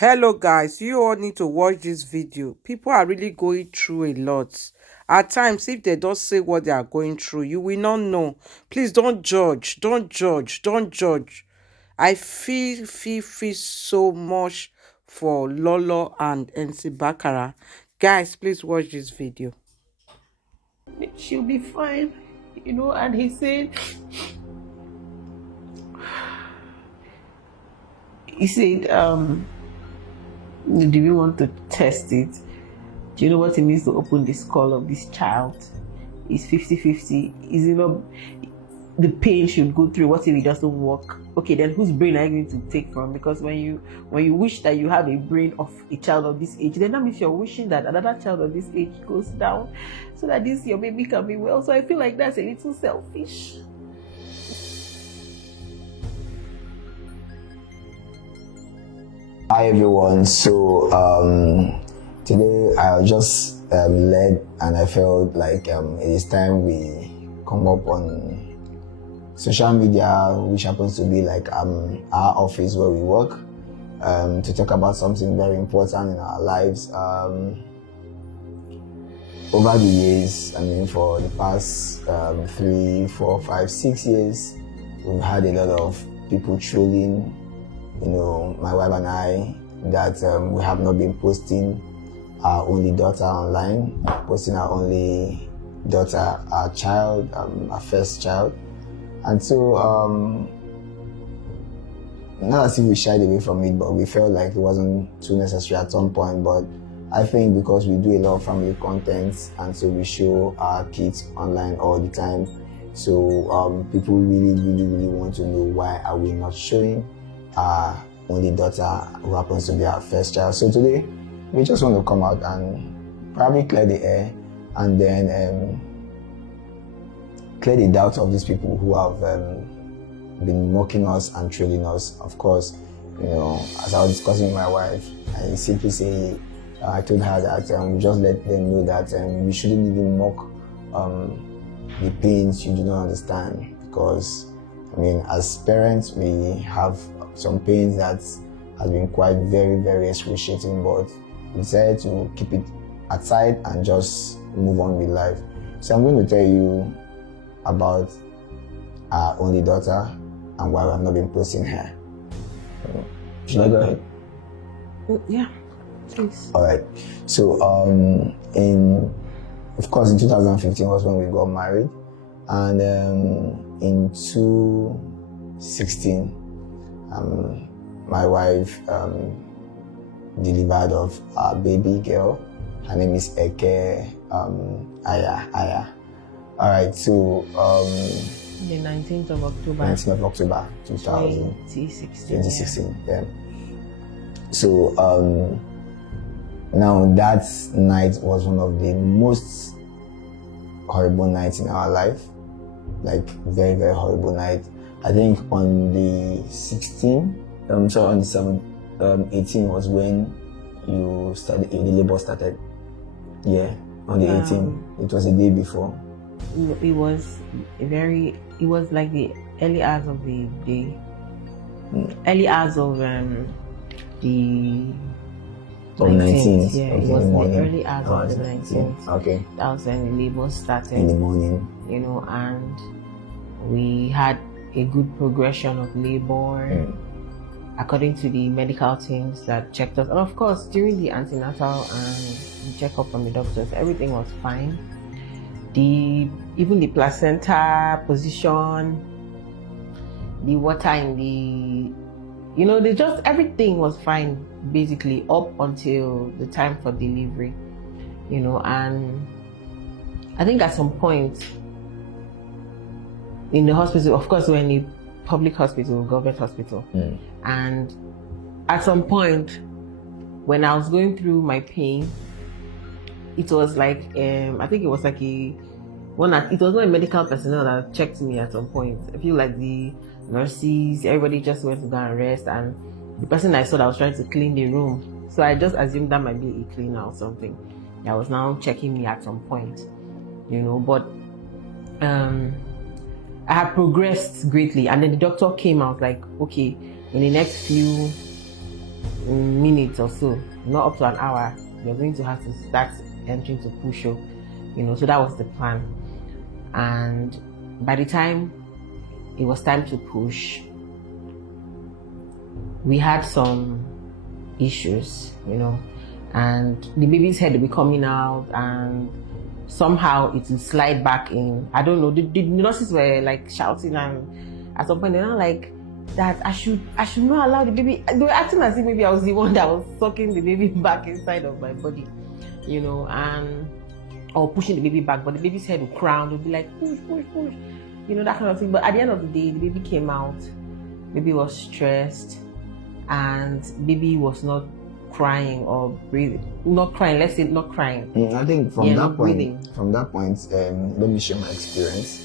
Hello guys, you all need to watch this video. People are really going through a lot. At times, if they don't say what they are going through, you will not know. Please don't judge, don't judge, don't judge. I feel so much for Lolo and MC Bakara. Guys, please watch this video. She'll be fine, and he said, do we want to test it? Do you know what it means to open the skull of this child? It's 50-50. Is it not the pain should go through? What if it doesn't work? Okay, then whose brain are you going to take from? Because when you wish that you have a brain of a child of this age, then that means you're wishing that another child of this age goes down so that this your baby can be well. So I feel like that's a little selfish. Hi everyone. So today I was just led and I felt like it is time we come up on social media, which happens to be like our office where we work, to talk about something very important in our lives. Over the years, for the past 3, 4, 5, 6 years, we've had a lot of people trolling, my wife and I, that we have not been posting our only daughter online, posting our only daughter, our child, our first child. And so, not as if we shied away from it, but we felt like it wasn't too necessary at some point. But I think because we do a lot of family content, and so we show our kids online all the time, so people really want to know why are we not showing our only daughter who happens to be our first child. So today we just want to come out and probably clear the air, and then clear the doubts of these people who have been mocking us and trolling us. Of course, as I was discussing with my wife, I simply say, I told her that we just let them know that we shouldn't even mock the pains you do not understand, because as parents we have some pains that has been quite very excruciating, but we decided to keep it aside and just move on with life. So I'm going to tell you about our only daughter and why we have not been posting her. Should I go ahead? Yeah, please. All right. So in 2015 was when we got married, and in 2016 my wife delivered of our baby girl. Her name is Eke Aya. All right, so The 19th of October. 19th of October 2016. Yeah. So now that night was one of the most horrible nights in our life, like very horrible night. I think on the 16th, on the 7th, 18 was when you started, the labor started. Yeah, on the 18th. It was a day before. It was like the early hours of the day. Early hours of the 19th. Yeah, okay, it was morning. the early hours of the 19th. Okay. That was when the labor started. In the morning. And we had a good progression of labor according to the medical teams that checked us. And of course, during the antenatal and the checkup from the doctors, everything was fine. Even the placenta position, the water in the, everything was fine basically up until the time for delivery, and I think at some point in the hospital, of course, we're in a public hospital, government hospital, and at some point when I was going through my pain, it was like I think it was like it was not a medical personnel that checked me at some point. I feel like the nurses, everybody just went to go and rest, and the person I saw that was trying to clean the room, so I just assumed that might be a cleaner or something that was now checking me at some point, but I had progressed greatly, and then the doctor came out like, okay, in the next few minutes or so, not up to an hour, you're going to have to start entering to push up, so that was the plan. And by the time it was time to push, we had some issues, and the baby's head will be coming out, and somehow it will slide back in. I don't know. The nurses were like shouting, and at some point they're not like that. I should not allow the baby. They were acting as if maybe I was the one that was sucking the baby back inside of my body, and or pushing the baby back. But the baby's head would crown. Would be like push, that kind of thing. But at the end of the day, the baby came out. Baby was stressed, and baby was not crying or breathing. Not crying. Let's say not crying. I think from that point, let me share my experience.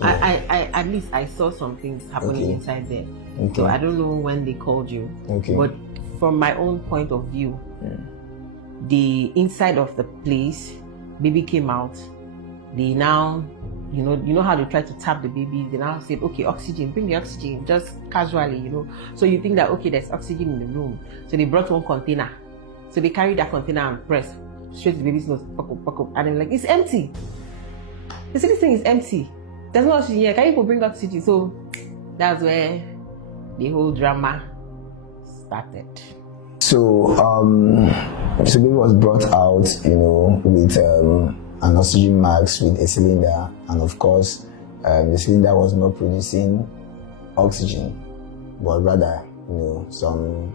I at least I saw some things happening inside there. Okay. So I don't know when they called you. Okay. But from my own point of view, the inside of the place, baby came out. They now, you know how they try to tap the baby. They now said, okay, oxygen, bring the oxygen, just casually, So you think that, okay, there's oxygen in the room. So they brought one container. So they carried that container and pressed straight to the baby's nose, poke up, and I'm like, it's empty. They said this thing is empty. There's no oxygen here. Can you go bring oxygen? So that's where the whole drama started. So baby was brought out, with an oxygen mask with a cylinder, and of course, the cylinder was not producing oxygen, but rather, some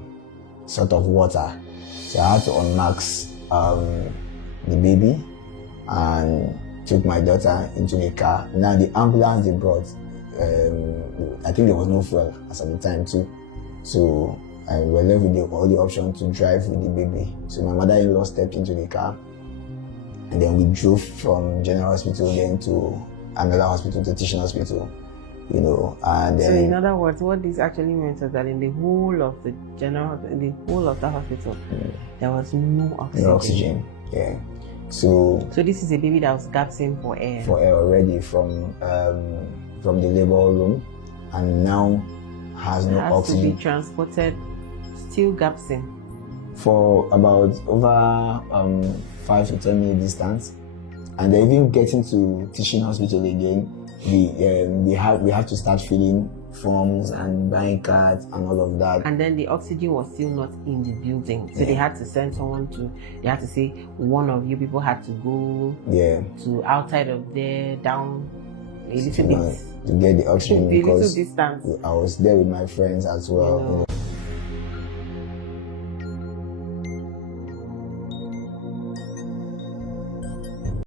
sort of water. So I had to unmask the baby and took my daughter into the car. Now the ambulance they brought, I think there was no fuel as at the time too. So I was left with the only option to drive with the baby. So my mother-in-law stepped into the car, and then we drove from General Hospital then to another hospital, to Teaching Hospital, and then... So in other words, what this actually meant is that in the whole of the hospital, there was no oxygen. No oxygen, yeah. So this is a baby that was gasping for air. For air already from the labor room, and now has no oxygen. To be transported, still gasping. For about over 5 to 10 minute distance, and then even getting to Teaching Hospital again, we have to start filling forms and buying cards and all of that. And then the oxygen was still not in the building, so they had to send someone they had to say one of you people had to go to outside of there, down a little bit to get the oxygen, because I was there with my friends as well.